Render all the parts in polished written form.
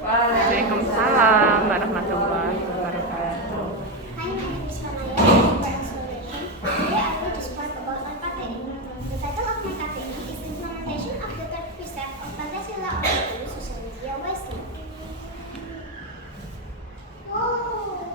Waalaikumsalam warahmatullahi wabarakatuh. Hi, my name is Kanaya from Accelleration. Today I will just talk about my KTI. The title of my KTI is Implementation of the Third Precept of Pancasila on how to use social media wisely. Whoa!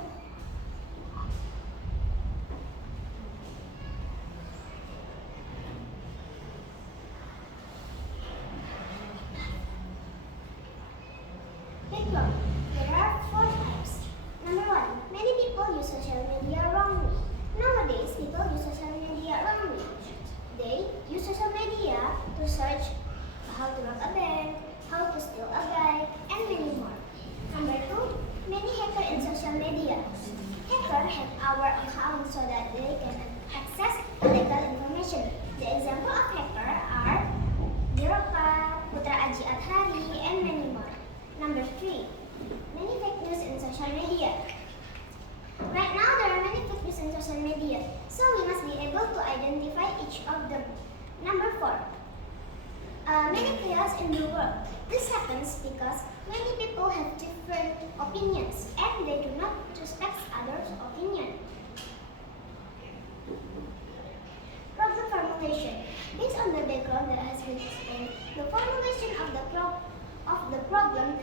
Background. There are 4 types. Number 1. Many people use social media wrongly. Nowadays, people use social media wrongly. They use social media to search how to rob a bank, how to steal a bike, and many more. Number 2. Many hackers in social media. Hackers hack our account so that they can access illegal information. The example of hacker are Diropa, Putra Aji Adhari, and many more. Number 3. Many fake news in social media. Right now, there are many fake news in social media, so we must be able to identify each of them. Number 4. Many chaos in the world. This happens because many people have different opinions and they do not respect others' opinion. Problem formulation. Based on the background that has been explained, the formulation of the problem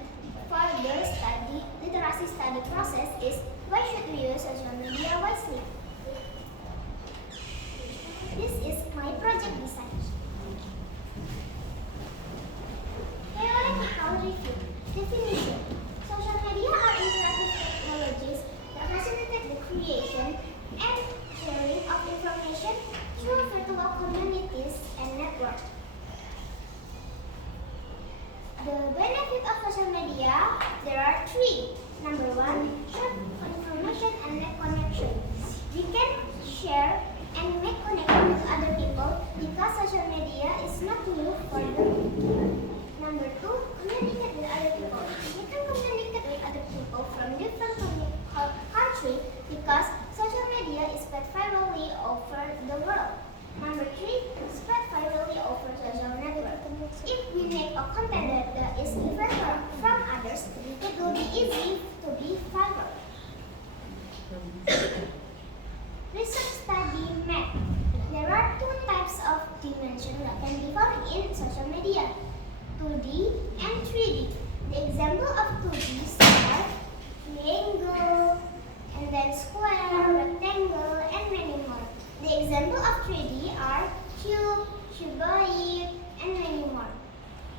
for the literacy study process is why should we use social media wisely? This is my project design. Theoretical review. Definition. Social media are interactive technologies that facilitate the creation and sharing of information through virtual communities and networks. The benefit of social media, there are 3. Number 1, short information and net connection. We can share and make connection with other people because social media is not new for them. Number 2, communicate with other people. We can communicate with other people from different countries because social media is spread virally over the world. Number 3, spread virally over social network. If we make a content that is different from others, it will be easy to be viral. Research study map. There are 2 types of dimension that can be found in social media, 2D and 3D. The example of 2D are triangle, and then square, rectangle, and many more. The example of 3D are cube, cuboid, and many more.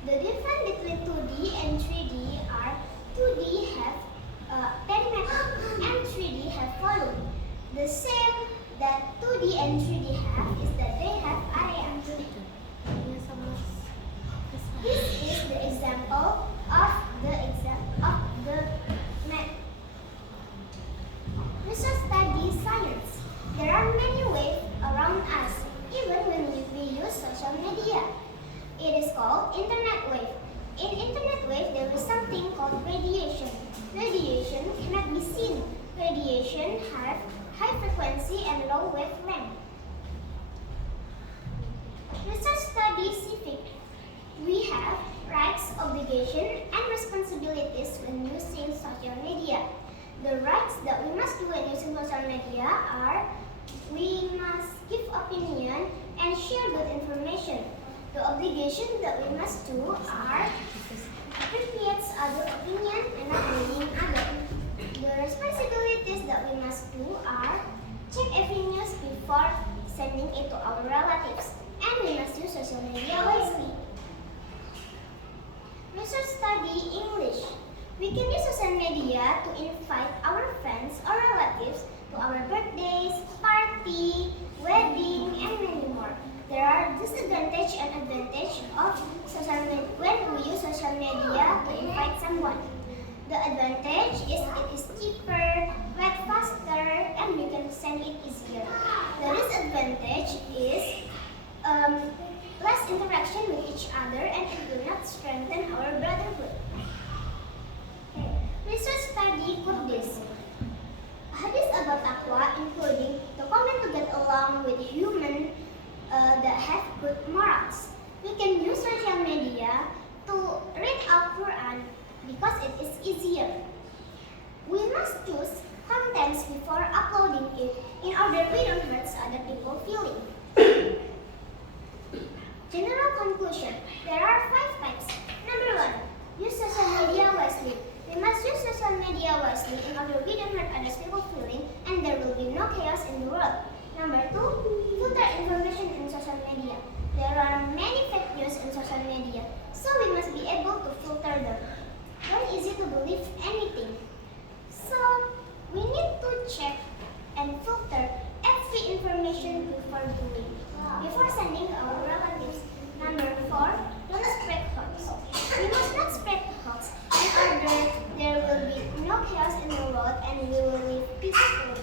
The difference between 2D and 3D are 2D have perimeter and 3D have volume. The same that 2D and 3D have is that they have area. This is the example of the map. Research study science. There are many ways around us, even when we use social media. It is called internet wave. In internet wave, there is something called radiation. Radiation cannot be seen. Radiation have high frequency and low wavelength. Research study civic. We have rights, obligations, and responsibilities when using social media. The rights that we must do when using social media are we must give opinion and share good information. The obligations that we must do are appreciate other opinion and not bullying others. The responsibilities that we must do are check every news before sending it to our relatives, and we must use social media wisely. Research study English. We can use social media to invite our friends or relatives to our birthdays, party, wedding, and many more. There are disadvantages and advantages of social media when we use social media to invite someone. The advantage is it is cheaper, web faster, and you can send it easier. The disadvantage is less interaction with each other and it will not strengthen our brotherhood. Research study because it is easier. We must choose contents before uploading it in order we don't hurt other people's feelings. General conclusion. There are 5 types. Number 1. Use social media wisely. We must use social media wisely in order we don't hurt other people's feelings and there will be no chaos in the world. Number 2. Filter information in social media. There are many fake news in social media, so we must be able to filter them. Don't easy to believe anything. So, we need to check and filter every information before sending our relatives. Number 4, don't spread hoax. We must not spread hoax in order there will be no chaos in the world and we will live peacefully.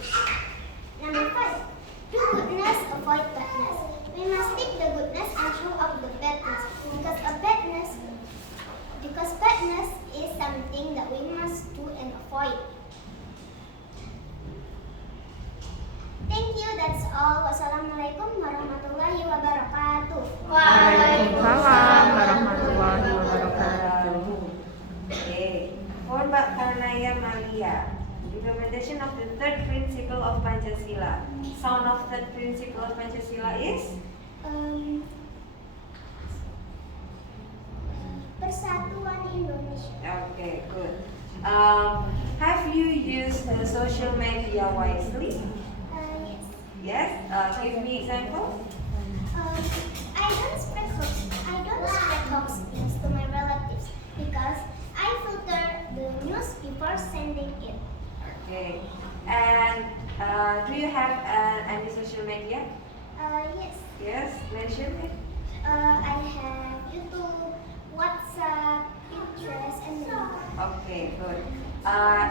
Number 5, do goodness, avoid badness. We must take the goodness and throw out the badness because badness is something that we must do and avoid. Thank you, that's all. Wassalamualaikum warahmatullahi wabarakatuh. Waalaikumsalam warahmatullahi wabarakatuh. Okay. For Mbak Kanaya Malia, implementation of the third principle of Pancasila. Sound of third principle of Pancasila is? Persatuan Indonesia. Okay, good. Have you used the social media wisely? Yes. Yes? Give me example. I don't spread hoax news to my relatives because I filter the news before sending it. Okay. And do you have any social media? Yes. Yes, mention it. I have YouTube, WhatsApp, Pinterest, and more. Okay, good.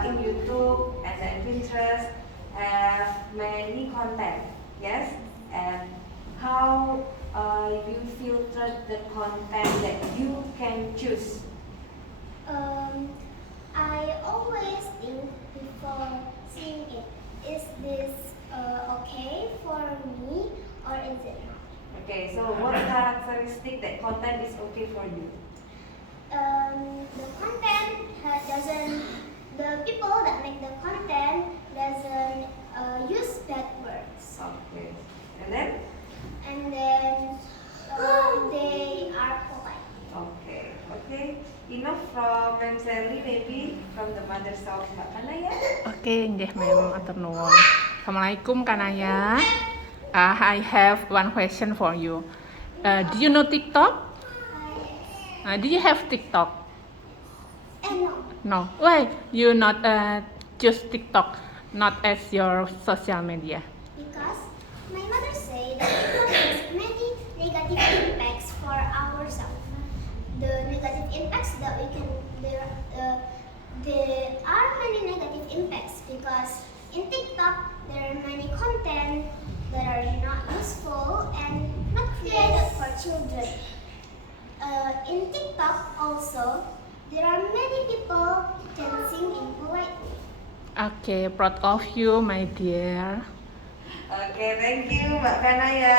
In YouTube and then Pinterest have many content, yes? And how you filter the content that you can choose? I always think before seeing it, is this okay for me or is it not? Okay, so what characteristic that content is okay for you? The content the people that make the content doesn't use bad words. Okay, and then? They are polite. Okay, okay. Enough from Ma'am Sally, maybe from the mother of Mbak Kanaya. Oke, nggih mem, atur nuwun. Assalamualaikum Kanaya. I have one question for you. Do you know TikTok? Do you have TikTok? No. No. Why you not choose TikTok not as your social media? Because my mother said that TikTok has many negative impacts for ourselves. The negative impacts that we can there are many negative impacts because in TikTok there are many content that are not useful and not created for children. In TikTok also there are many people dancing impolitely. Okay, proud of you, my dear. Okay, thank you Mbak Kanaya.